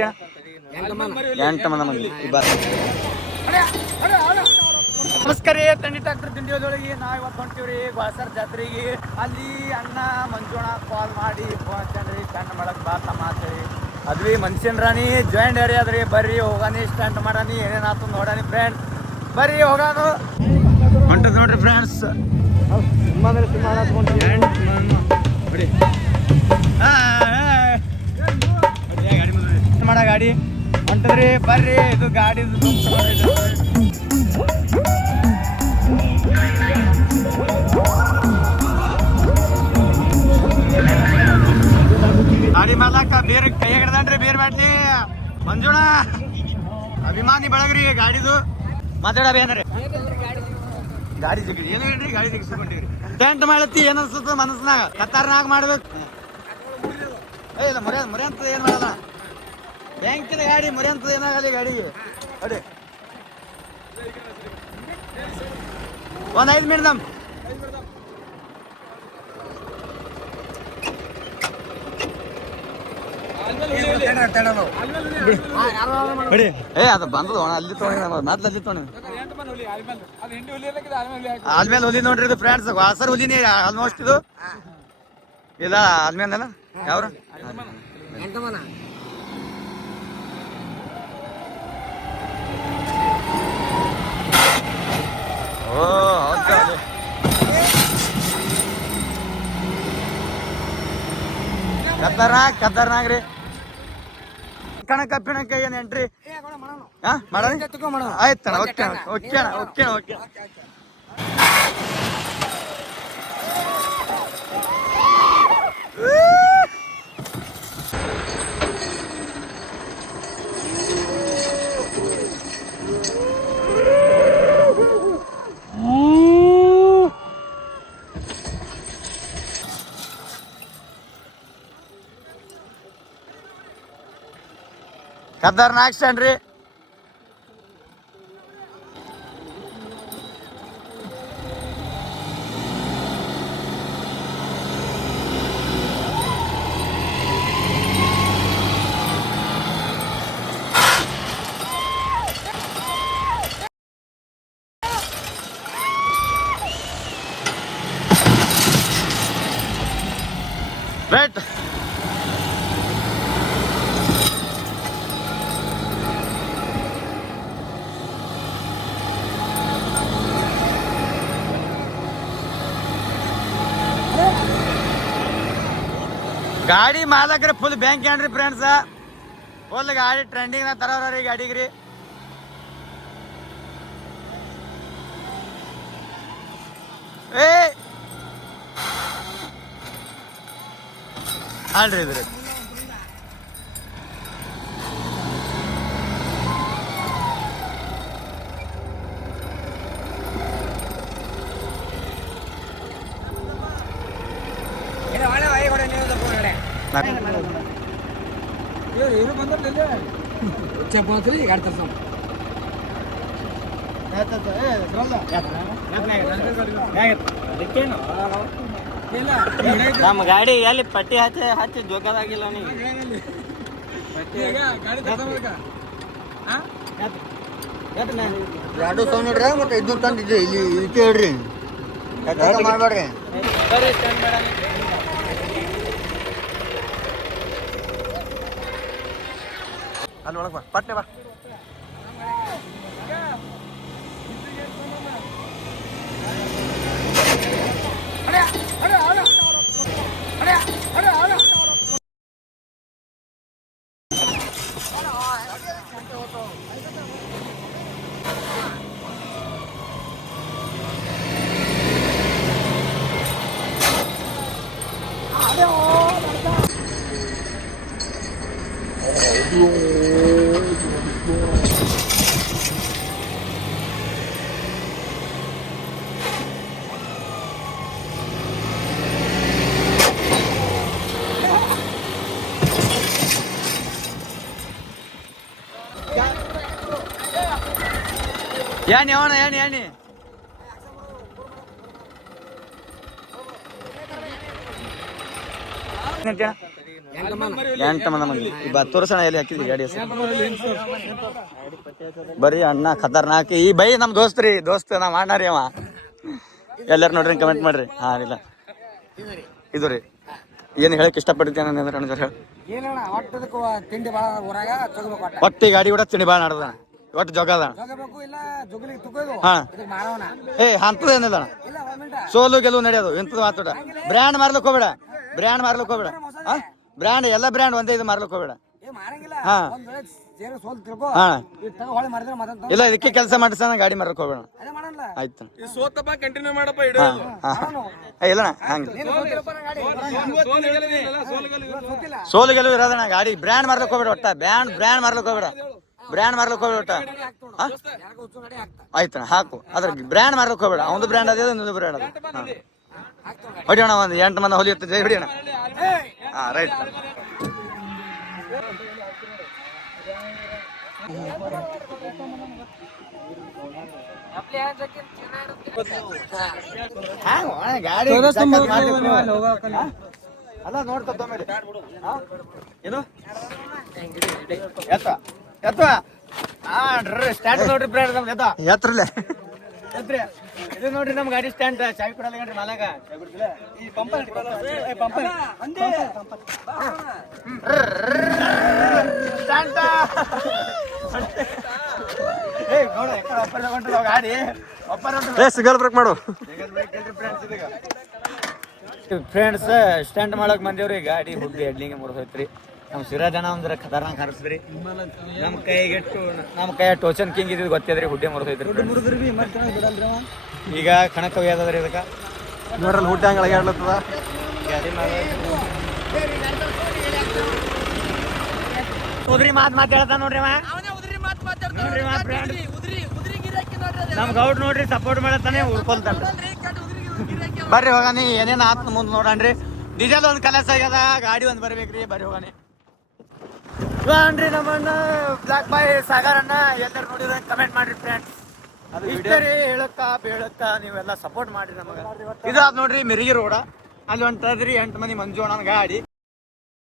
ಐತಿ ಎಂಟು ಮಂದಿ ಮಂದಿ ನಮಸ್ಕಾರ ತಂಡಿ ಟ್ರಾಕ್ಟರ್ ತಿಂಡಿಯೋದೊಳಗೆ ನಾವು ಇವತ್ತು ಹೊಂಟಿವ್ರಿ ಗೋಸರ್ ಜಾತ್ರೆಗೆ. ಅಲ್ಲಿ ಅಣ್ಣ ಮಂಜುಣ ಕಾಲ್ ಮಾಡಿ ಫೋನ್ ರೀ ಸ್ಟಂಟ್ ಮಾಡಕ್ ಬಾ ತಮಾಷೆ ಅದ್ವಿ ಮನುಷ್ಯನ್ ರಾಣಿ ಜಾಯಿಂಟ್ ಏರಿಯಾ ಅದ್ರಿ ಬರ್ರಿ ಹೋಗಾನಿ ಸ್ಟ್ಯಾಂಡ್ ಮಾಡಾನಿ ಏನೇನಾತು ನೋಡಾನಿ ಫ್ರೆಂಡ್ಸ್ ಬರ್ರಿ ಹೋಗಾನು. ಹೊಂಟದ್ ನೋಡ್ರಿ ಫ್ರೆಂಡ್ಸ್ ಹೊಂಟದ್ರಿ ಬರ್ರಿ, ಇದು ಗಾಡಿ ಗಾಡಿ ಮಾಲಕ, ಬೇರೆ ಕೈ ಹಿಡ್ದನ್ರಿ, ಬೇರೆ ಮಾಡ್ಲಿ. ಮಂಜುಣ ಅಭಿಮಾನಿ ಬೆಳಗ್ರಿ ಗಾಡಿದು. ಮಾತಾಡ ಬೇನ್ರಿ ಗಾಡಿ ಸಿಗ್ರಿ ಏನು ಹೇಳ್ರಿ ಗಾಡಿ ಸಿಗಿಸ್ಕೊಂಡಿವ್ರಿ ಟೆಂಟ್ ಮಾಡತ್ತಿ ಏನ್ ಅನ್ಸುತ್ತ ಮನಸ್ನಾಗ ಕತ್ತಾರ್ನಾಗ ಮಾಡ್ಬೇಕು. ಏ, ಇಲ್ಲ ಮುರಿ ಮುರಿ ಅಂತ ಏನ್ ಮಾಡಲ್ಲ. ಬ್ಯಾಂಕಿನ ಗಾಡಿ ಮರೆಯಂತದ ಏನಾಗಲಿ ಗಾಡಿಗೆ ಅಡಿ. ಒಂದ್ ಐದು ಮಿನಿಟ್ ನಮ್. ಏ ಅದು ಬಂದದ ಅಲ್ಲಿ ತೊಗೊಂಡಿ ಮೊದ್ಲು ಅಲ್ಲಿ ತೊಗೊಂಡಿ ಆದ್ಮೇಲೆ ಹುಲಿ ನೋಡ್ರಿ ಇದು ಫ್ರೆಂಡ್ಸ್ ವಾಸರ್ ಹುಲಿನೇ ಆಲ್ಮೋಸ್ಟ್ ಇದು. ಇಲ್ಲ ಆದ್ಮೇಲೆ ಅಲ್ಲ ಯಾವ್ರ? ಕತ್ತರ್ನಾಗ್ ಕತ್ತರ್ನಾಗ್ ರೀ ಕಣಕ ಪಿಣಕ ಏನ್ ಎಂಟ್ರಿ ಹಾ ಮಾಡೋಣ ಆಯ್ತಣ್ಣ ಓಕೆ ಅಣ್ಣ ಓಕೆ ಅಣ್ಣ ಓಕೆ ಅಣ್ಣ ಓಕೆ ಖತರ್ನಾಕ್ ಸ್ಟ್ಯಾಂಡ್ ರೀ ಗಾಡಿ ಮಾಲಕ್ರಿ ಫುಲ್ ಬ್ಯಾಂಕ್ ಏನ್ರಿ ಫ್ರೆಂಡ್ಸ್ ಫುಲ್ ಗಾಡಿ ಟ್ರೆಂಡಿಂಗ್ನ ಗಾಡಿಗೆ ರೀ ಏ ಅಲ್ರಿ ಇದ್ರಿ. ನಮ್ಮ ಗಾಡಿ ಎಲ್ಲಿ ಪಟ್ಟಿ ಹಚ್ಚಿ ಹಚ್ಚಿ ಜೋಕದಾಗಿಲ್ಲ ನೀವು ಎರಡು ಸಾವಿರ ನೋಡ್ರಿ ಮತ್ತೆ ಇದು ತಂದಿದ್ದೆ. ಇಲ್ಲಿ ಇದಕ್ಕೆ ಹೇಳ್ರಿ ಮಾಡ್ಬೇಡ್ರಿ. ಅಲ್ಲಿ ಒಳಗೆ ಬಾ ಪಟ್ನೆ ಬಾ ಏನಿ ಅವಣ ಎಂಟು ಮಂದಿ ಮಂದಿ ಬಾ ತೋರ್ಸಣ ಎಲ್ಲಿ ಹಾಕಿದ್ವಿ ಗಾಡಿ ಬರೀ ಬರ್ರಿ ಅಣ್ಣ ಖತರ್ನಾಕ್ ಈ ಬೈ ನಮ್ ದೋಸ್ತ್ ರೀ ದೋಸ್ತ್ ನಾವ್ ಅಣ್ಣ ರೀ ಅವ. ಎಲ್ಲಾರು ನೋಡ್ರಿ ಕಮೆಂಟ್ ಮಾಡ್ರಿ. ಹಾ ಇಲ್ಲ. ಇದು ರೀ. ಏನ್ ಹೇಳಕ್ ಇಷ್ಟಪಡ್ತೀನಿ ಅಂದ್ರೆ ಅಣ್ಣ ತಿಂಡಿ ಭಾಳ ಈ ಗಾಡಿ ಕೂಡ ತಿಂಡಿ ಭಾಳ ನಡ್ದ ಒಟ್ಟು ಜೋಗ ಅದ. ತಗೋಬೇಕು ಇಲ್ಲ ಜುಗಲಿಗೆ ತುಗೋದು ಹಾ. ಇದಕ್ಕೆ ಏ ಅಂತದ ಏನಿಲ್ಲ ಅಣ್ಣ. ಇಲ್ಲ ಸೋಲು ಗೆಲುವು ನಡೆಯೋದು ಇಂಥದ್ದು ಮಾತಾಡ ಬ್ರ್ಯಾಂಡ್ ಮಾರ್ಲಕ್ ಹೋಗ್ಬೇಡ. ಬ್ರ್ಯಾಂಡ್ ಮಾರ್ಲಿಕ್ಕೆ ಹೋಗ್ಬೇಡ. ಹಾ? ಬ್ರ್ಯಾಂಡ್ ಎಲ್ಲ ಬ್ರ್ಯಾಂಡ್ ಒಂದೇ ಇದು ಮಾರ್ಲಕ್ ಹೋಗ್ಬೇಡ. ಏ ಮಾರಂಗಿಲ್ಲ. ಹಾ. ಇಲ್ಲ ಇದಕ್ಕೆ ಕೆಲಸ ಮಾಡಿಸ ಗಾಡಿ ಮಾರ್ಲಿಕ್ಕೆ ಹೋಗ್ಬೇಡ. ಅದೇ ಮಾಡಲ್ಲ. ಆಯ್ತು ಸೋತಪ್ಪ ಕಂಟಿನ್ಯೂ ಮಾಡಪ್ಪ ಇಲ್ಲಣ್ಣ ಹಂಗೆ. ಸೋಲು ಗೆಲುವು ಇರೋದಣ್ಣ ಗಾಡಿ ಬ್ರ್ಯಾಂಡ್ ಮಾರ್ಲಕ್ ಹೋಗ್ಬೇಡ ಒಟ್ಟ. ಬ್ರ್ಯಾಂಡ್ ಬ್ರ್ಯಾಂಡ್ ಮಾರ್ಲಿಕ್ಕೆ ಹೋಗ್ಬೇಡ. ಬ್ರ್ಯಾಂಡ್ ಮಾರ್ಲಕ್ ಹೋಗ್ಬೇಡ ಆಯ್ತಣ್ಣ ಹಾಕು. ಅದ್ರ ಬ್ರ್ಯಾಂಡ್ ಮಾರ್ಲಕ್ ಹೋಗ್ಬೇಡ. ಒಂದು ಬ್ರ್ಯಾಂಡ್ ಅದೇ ಇನ್ನೊಂದು ಬ್ರ್ಯಾಂಡ್ ಅದ. ಹೊಡಿಯೋಣ ಒಂದು ಎಂಟು ಮಂದಿ ಹೊಲಿ ಇರ್ತದೆ ಹೊಡಿಯೋಣ. ಹಾ ರೈಟ್. ಗಾಡಿ ಅಲ್ಲ ನೋಡ್ತಾ ಏನು? ಎತ್ತ? ಆ ಸ್ಟ್ಯಾಂಡ್ ನೋಡ್ರಿ ಎತ್ರಲೆ ನೋಡ್ರಿ ನಮ್ಮ ಗಾಡಿ ಸ್ಟ್ಯಾಂಡ್ ಚಾವಿ ಗಾಡಿ ಮಾಡು. ಫ್ರೆಂಡ್ಸ್ ಫ್ರೆಂಡ್ಸ್ ಸ್ಟ್ಯಾಂಡ್ ಮಾಡಕ್ ಬಂದೇವ್ರಿ ಗಾಡಿ ಹುಡ್ಗಿ ಎಡ್ಲಿಂಗ್ ಮುರಿದೋಯ್ತ್ರಿ. ನಮ್ ಸಿರಾಜನ ಅಂದ್ರೆ ಖತರ್ನಾಕ್ ಹರಿಸ್ರಿ ನಮ್ಮ ಕೈಗೆಟ್ಟು ನಮ್ಮ ಕೈ ಟೋಚನ್ ಕಿಂಗ್ ಇದ್ದಿದ್ದು ಗೊತ್ತಿದ್ರಿ ಹುಡ್ಡೆ ಮುರಿದೈತ್ರಿ ಈಗ ಕಣಕ್ ಹೋಗ್ಯಾದ್ರಿ ಇದಕ್ಕ. ನೋಡ್ರಲ್ಲಿ ಹುಟ್ಟಿ ಹಂಗೆ ಅಳಗಾಡ್ಲತ್ತದ ಗಾಡಿ ಉದ್ರಿ ಮಾತ್ ಮಾತಾಡ್ತಾ ನೋಡ್ರಿ. ನಮ್ ಗೌಡ್ ನೋಡ್ರಿ ಸಪೋರ್ಟ್ ಮಾಡತ್ತಾನೆ ಉಳ್ಕೊಳ್ತಾನ ಬರ್ರಿ ಹೋಗಾನಿ ಏನೇನು ಆತ್ ಮುಂದೆ ನೋಡಣ್ರಿ ಡೀಸೆಲ್ ಒಂದು ಕಲಸ ಆಗ್ಯದ ಗಾಡಿ ಒಂದ್ ಬರ್ಬೇಕ್ರಿ ಬರ್ರಿ ಹೋಗಾನಿ. ಅನ್ರಿ ನಮ್ಮನ್ನ ಬ್ಲಾಕ್ ಬಾಯ್ ಸಾಗರನ್ನ ಎಲ್ಲರೂ ನೋಡಿದ್ರೆ ಕಮೆಂಟ್ ಮಾಡ್ರಿ ಫ್ರೆಂಡ್ಸ್ ಇಷ್ಟೇ ರೀ ಹೇಳಕ್ಕ ಬೇಳಕ್ಕ ನೀವೆಲ್ಲ ಸಪೋರ್ಟ್ ಮಾಡ್ರಿ ನಮಗ. ಇದು ಅದ್ ನೋಡ್ರಿ ಮಿರಿಗಿ ರೋಡ. ಅಲ್ಲಿ ತದ್ರಿ ಎಂಟು ಮಂದಿ ಮಂಜು ಅಣ್ಣನ ಗಾಡಿ.